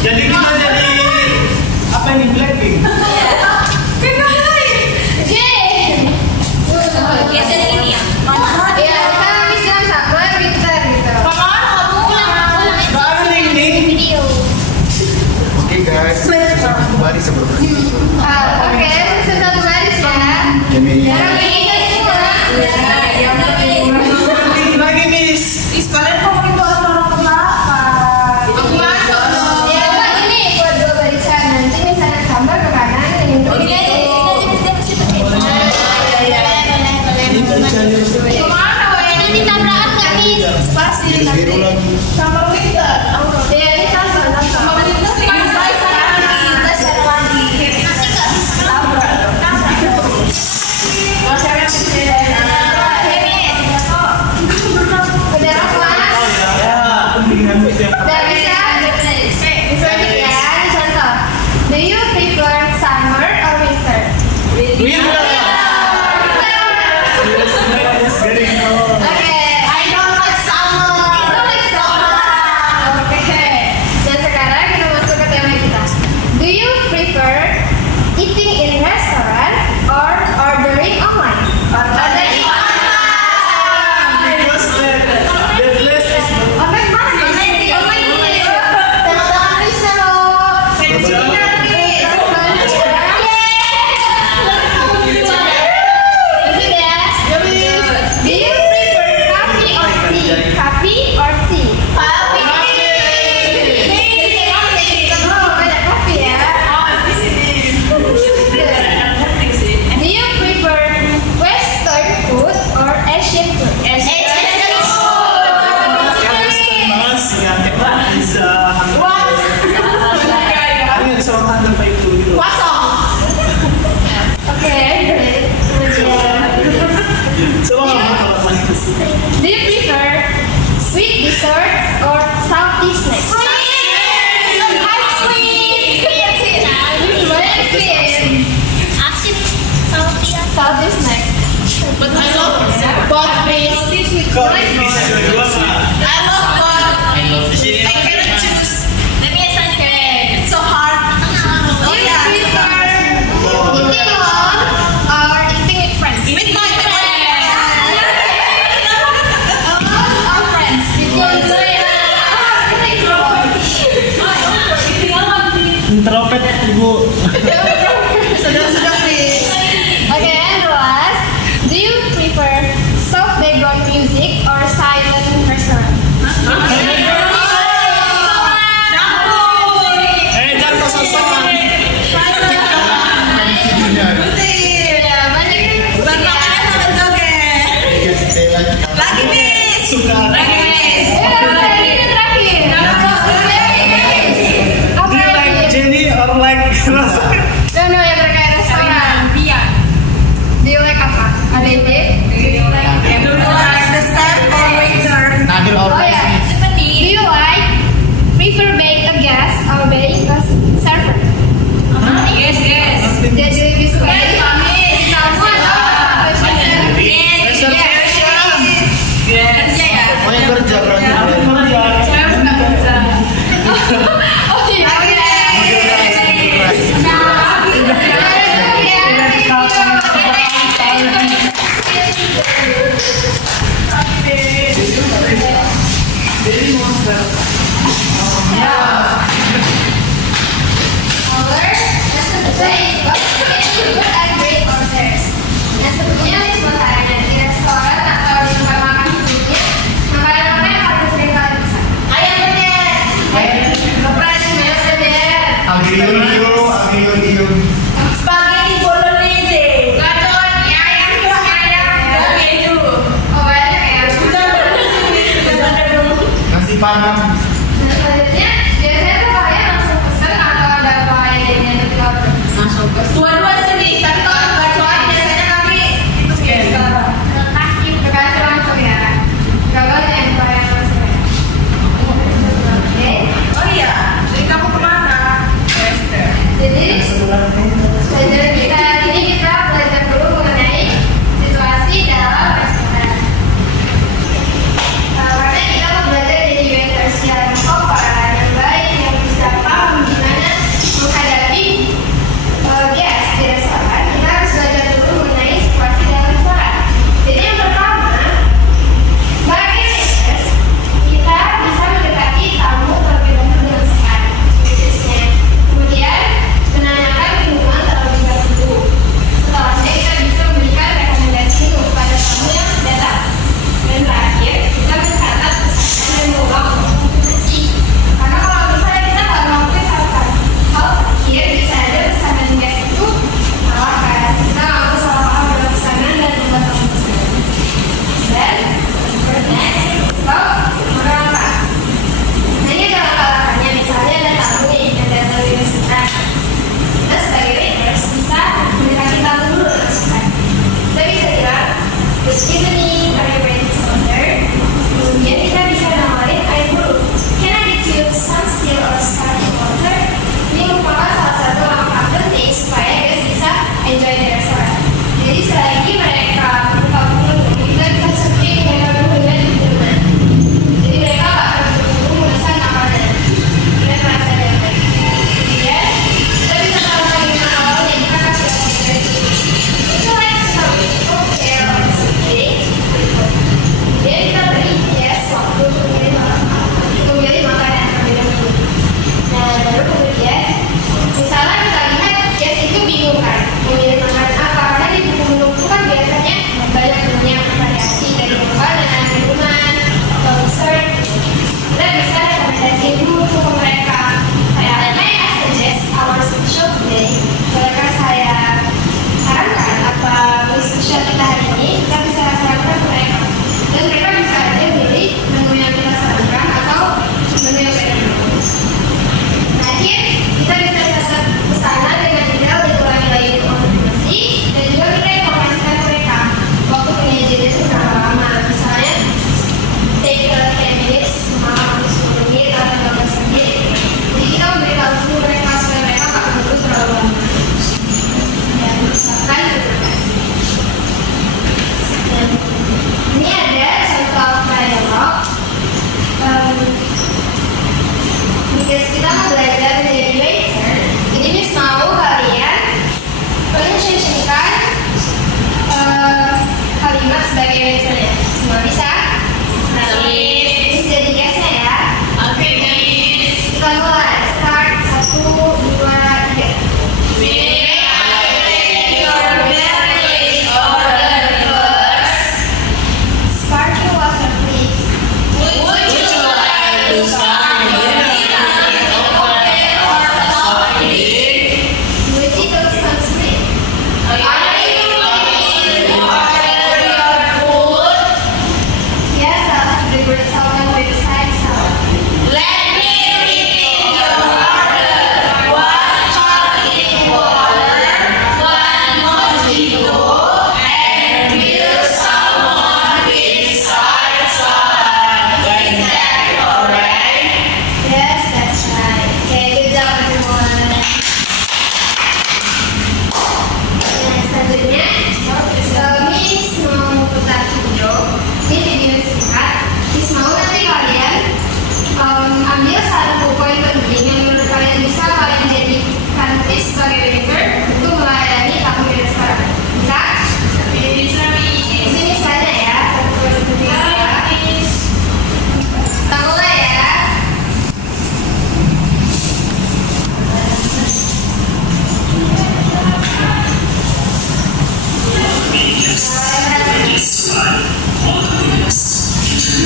Jadi kita jadi apa ini Blackpink? Geser ini ya. Ya, kita bisa sabar kita gitu. Baru ini. Video. Oke guys, satu baris sebelum Oke, satu baris ya. Jadi lagi Miss. Kalian kok itu orang kenapa? Aku masuk. Ya, Pak, ini buat dua barisan. Nanti misalnya gambar ke kanan, yang Oh, ini aja di sini kemana, Wei? Nanti tabrakan nggak Miss? Pasti Biru lagi. sama Winter. Ya, ini sama. Sama Winter sih kan saya lagi. Nanti nggak bisa. Oh, saya yang Udah semua? Ya, aku bikin yang Udah bisa? Bisa ya, ini contoh. Do you prefer summer or winter? Winter. Oke. I don't like summer. Oke. Dan sekarang kita masuk ke tema kita. Do you prefer eating in restaurant or ordering online? Ordering online mana? Online. Tanda tangan bisa loh. Lanjut ya. Do you prefer coffee or tea? Coffee or tea? Banyak kopi ya. Do you prefer Western food or Asian food? Oke. Do you prefer sweet desserts or salty snacks? Salty snacks. But I love both tasty sweet. I love both. I cannot choose. It's so hard. Do you prefer eating alone or eating with friends? With my friends. Alone or friends? Introvert ibu. Sudah please. Okay, and the last. Do you prefer soft background music or silent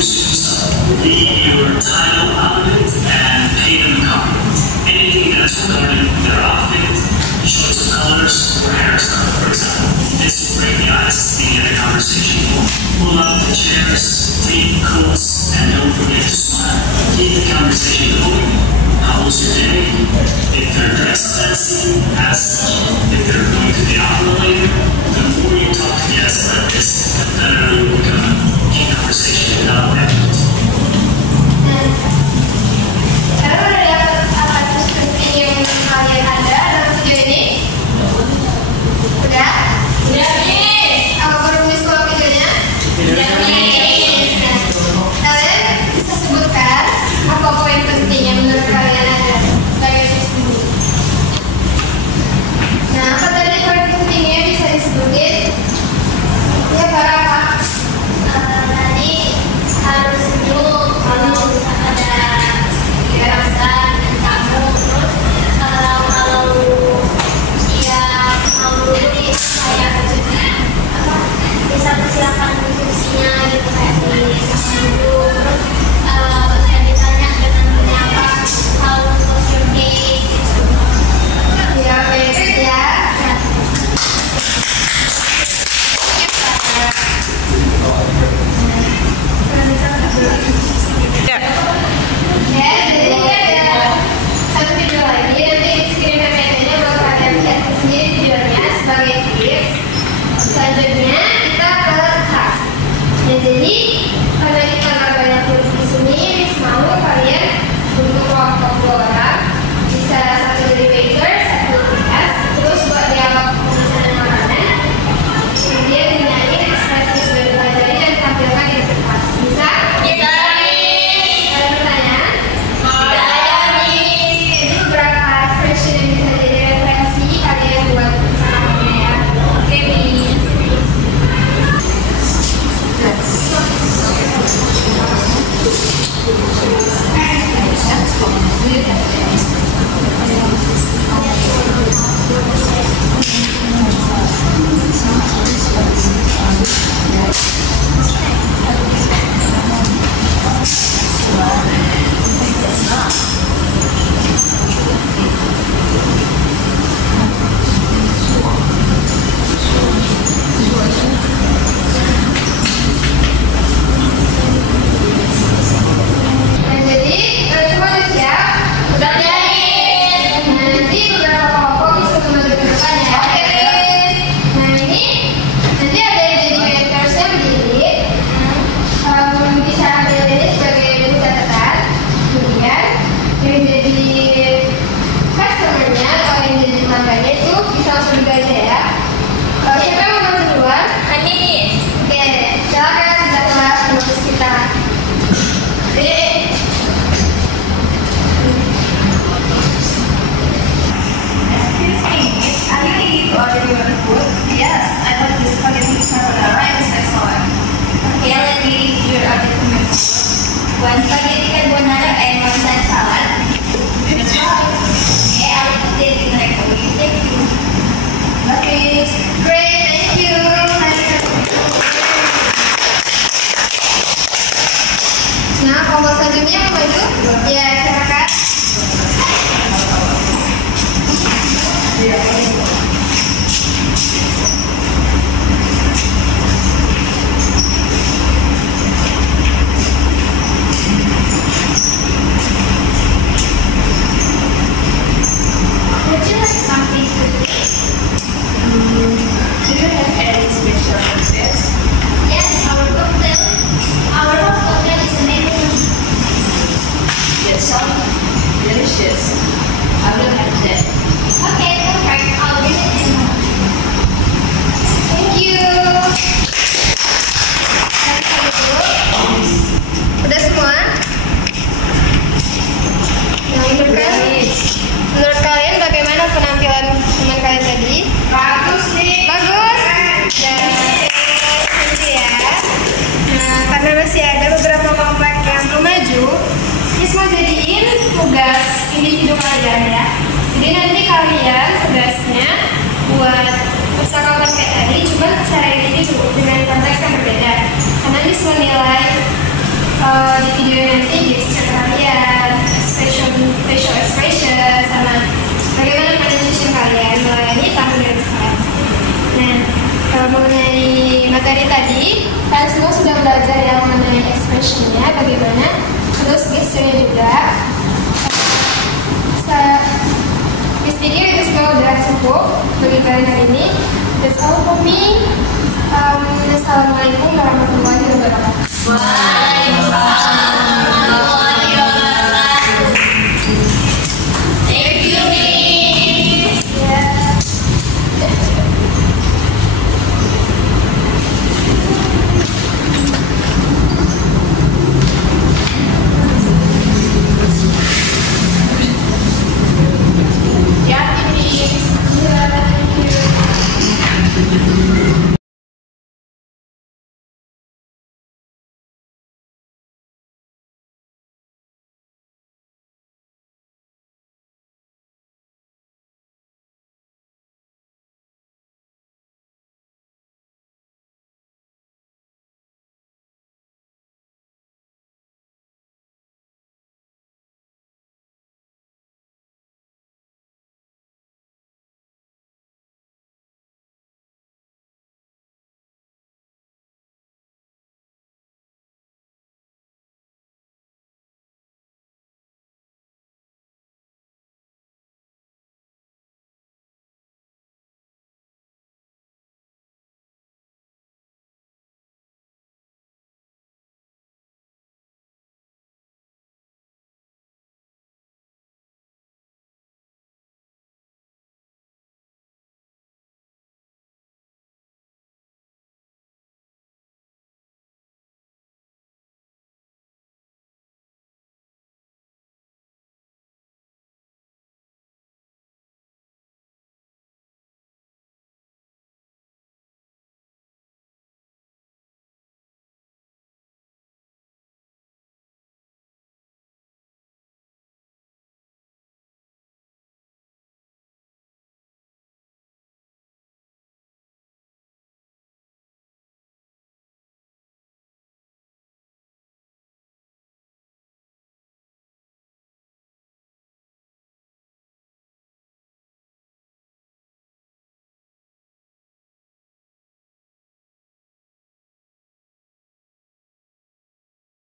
introduce yourself, leave your title out of it, and pay them compliments. Anything that's regarding their outfit, choice of colors, or hairstyle, for example. This will break the ice, begin a conversation. Pull out the chairs, take coats, and don't forget to smile. Keep the conversation going. How was your day? If they're dressed fancy, ask if they're going to the opera later. The more you talk to guests like this, the better you will become. Keep conversation without effort. Kalian udah dapat apa tips penting yang kalian ada dalam video ini? Udah? Udah, Miss. Apa perlu di sekolah videonya? Udah, Miss. Kalian bisa sebutkan apa poin penting yang menurut kalian ada sebagai tips ini? Nah, apa tadi poin pentingnya bisa disebutin? Ya, berapa? Tadi harus dulu kalau ada kekerasan dan tamu, terus kalau dia mau dulu kayak bisa persilakan kursinya gitu kayak di dulu, terus bisa ditanya dengan menyapa how was your day gitu. Ya, baik ya. Ya, jadi ini ada satu video lagi, nanti screen recordnya buat kalian lihat sendiri videonya sebagai tips. Selanjutnya kita ke kelas. Ya, jadi karena kita nggak banyak duduk di sini, Miss mau kalian untuk kelompok 2 orang, bisa satu dari waiter, satu di kelas, terus buat dialog pemesanan makanan, kemudian menyanyi ekspresi sudah dipelajari dan tampilkan di kelas. Bisa? Bisa. Ada pertanyaan? Udah ada, Miss. Ini beberapa expression yang bisa jadi referensi kalian buat pemesanannya ya. Oke, Miss. Nah, jadi semua udah siap? Udah jadi. Nah, nanti beberapa kelompok bisa kembali ke depan ya. Oke, Miss. Nah, ini nanti ada yang jadi waitersnya berdiri. Bisa ambil ini sebagai buku catatan. Kemudian yang jadi customer-nya atau yang jadi pelanggannya itu bisa langsung dibaca ya. Siapa yang mau duluan? Nanti, Miss. Oke, silakan datanglah penulis kita. Excuse me, are you ready to order your food? Yes, I like this spaghetti carbonara and excellent. Okay, let me read your order to my food. One spaghetti carbonara and one side salad. That's right. Okay, I'll put it in the microwave. Thank you. Okay. Great, thank you. Nah, kelompok selanjutnya mau maju? Ya, silakan. Would you like something to drink? Do you have any special requests? Yes, our cocktail. Our cocktail is amazing. That sounds delicious. I will have that. Okay, perfect. I'll bring it in. Thank you. Udah semua? Nah, menurut kalian bagaimana penampilan teman kalian tadi? Bagus nih. Bagus. Ya, thank you ya. Nah, karena masih ada beberapa komplek yang belum maju, Miss mau jadiin tugas individu kalian ya. Jadi nanti kalian tugasnya buat percakapan kayak tadi, cuma cara individu dengan konteks yang berbeda. Karena Miss menilai di video nanti gesture kalian, facial expression, sama bagaimana pronunciation kalian melayani tamu dan sekarang. Nah, kalau mengenai materi tadi, kalian semua sudah belajar yang mengenai expressionnya bagaimana, terus gesture juga. Miss pikir itu semua udah cukup bagi kalian hari ini. That's all for me. Assalamualaikum warahmatullahi wabarakatuh.